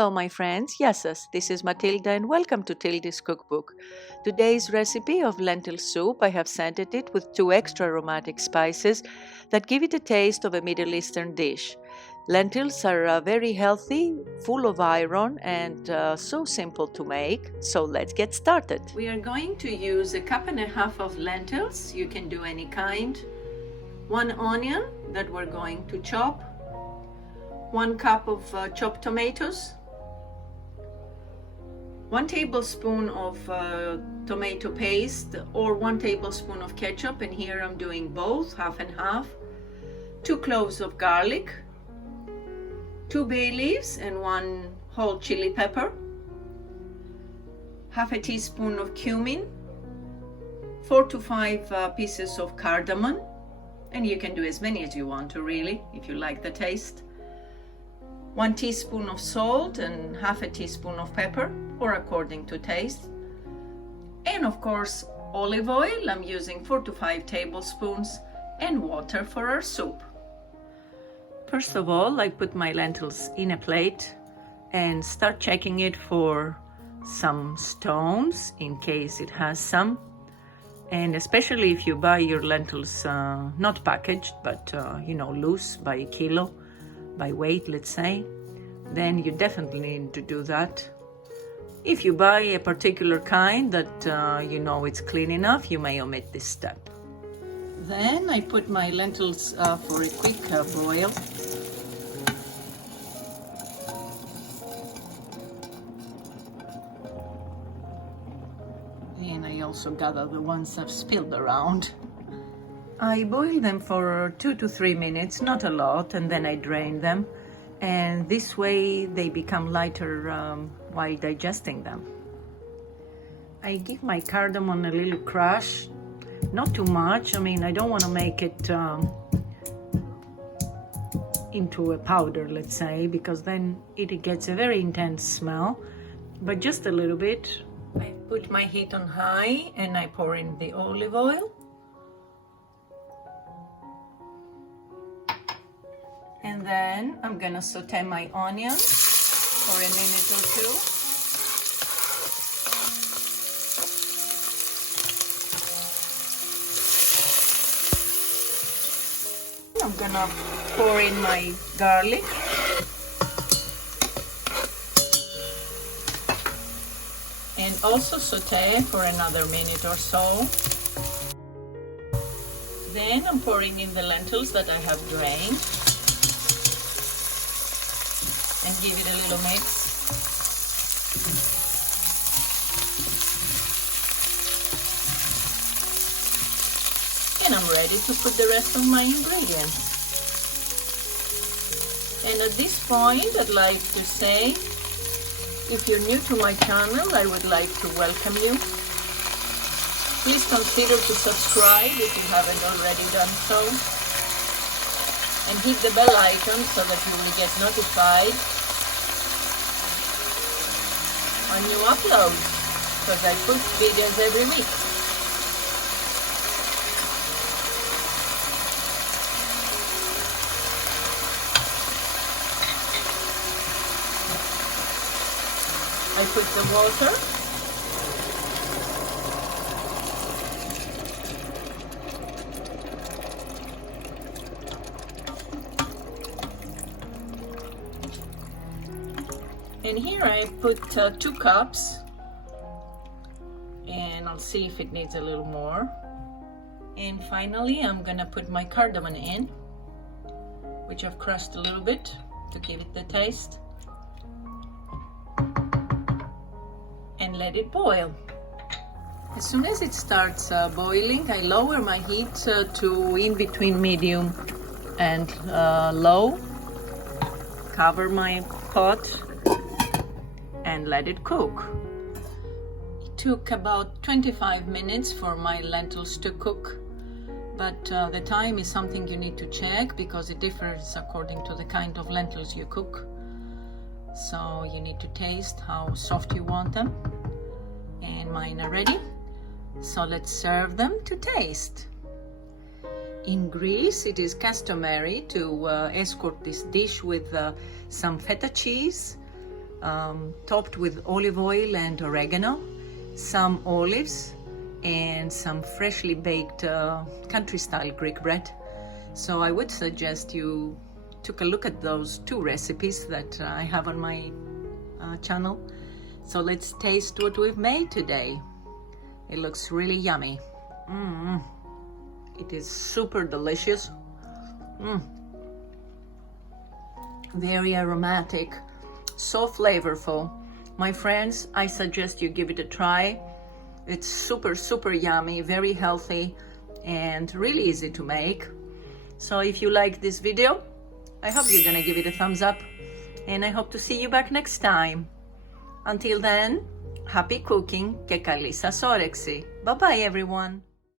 Hello my friends, yes, this is Matilda and welcome to Tilda's Cookbook. Today's recipe of lentil soup, I have scented it with 2 extra aromatic spices that give it a taste of a Middle Eastern dish. Lentils are very healthy, full of iron and so simple to make, so let's get started. We are going to use 1.5 cups of lentils, you can do any kind, 1 onion that we're going to chop, 1 cup of chopped tomatoes, 1 tablespoon of tomato paste or 1 tablespoon of ketchup, and here I'm doing both, half and half, 2 cloves of garlic, 2 bay leaves and 1 whole chili pepper, half a teaspoon of cumin, 4 to 5 pieces of cardamom, and you can do as many as you want to really, if you like the taste. 1 teaspoon of salt and half a teaspoon of pepper, or according to taste. And of course, olive oil, I'm using 4 to 5 tablespoons, and water for our soup. First of all, I put my lentils in a plate and start checking it for some stones, in case it has some. And especially if you buy your lentils not packaged, but loose by a kilo, by weight, let's say, then you definitely need to do that. If you buy a particular kind that it's clean enough, you may omit this step. Then I put my lentils for a quick boil. And I also gather the ones I've spilled around. I boil them for 2 to 3 minutes, not a lot, and then I drain them. And this way they become lighter while digesting them. I give my cardamom a little crush, not too much. I don't want to make it into a powder, let's say, because then it gets a very intense smell, but just a little bit. I put my heat on high and I pour in the olive oil. And then I'm gonna saute my onions for a minute or 2. I'm gonna pour in my garlic. And also saute for another minute or so. Then I'm pouring in the lentils that I have drained. And give it a little mix. And I'm ready to put the rest of my ingredients. And at this point, I'd like to say, if you're new to my channel, I would like to welcome you. Please consider to subscribe if you haven't already done so. And hit the bell icon so that you will get notified on new uploads, because I put videos every week. I put the water. And here I put 2 cups, and I'll see if it needs a little more. And finally, I'm gonna put my cardamom in, which I've crushed a little bit to give it the taste. And let it boil. As soon as it starts boiling, I lower my heat to in between medium and low. Cover my pot and let it cook. It took about 25 minutes for my lentils to cook, but the time is something you need to check because it differs according to the kind of lentils you cook. So you need to taste how soft you want them. And mine are ready, so let's serve them to taste. In Greece, it is customary to escort this dish with some feta cheese, topped with olive oil and oregano, some olives, and some freshly baked country-style Greek bread. So I would suggest you took a look at those two recipes that I have on my channel. So let's taste what we've made today. It looks really yummy. It is super delicious. Very aromatic, so flavorful. My friends, I suggest you give it a try. It's super yummy, very healthy, and really easy to make. So if you like this video, I hope you're gonna give it a thumbs up, and I hope to see you back next time. Until then, happy cooking και καλή σας όρεξη. Bye bye everyone.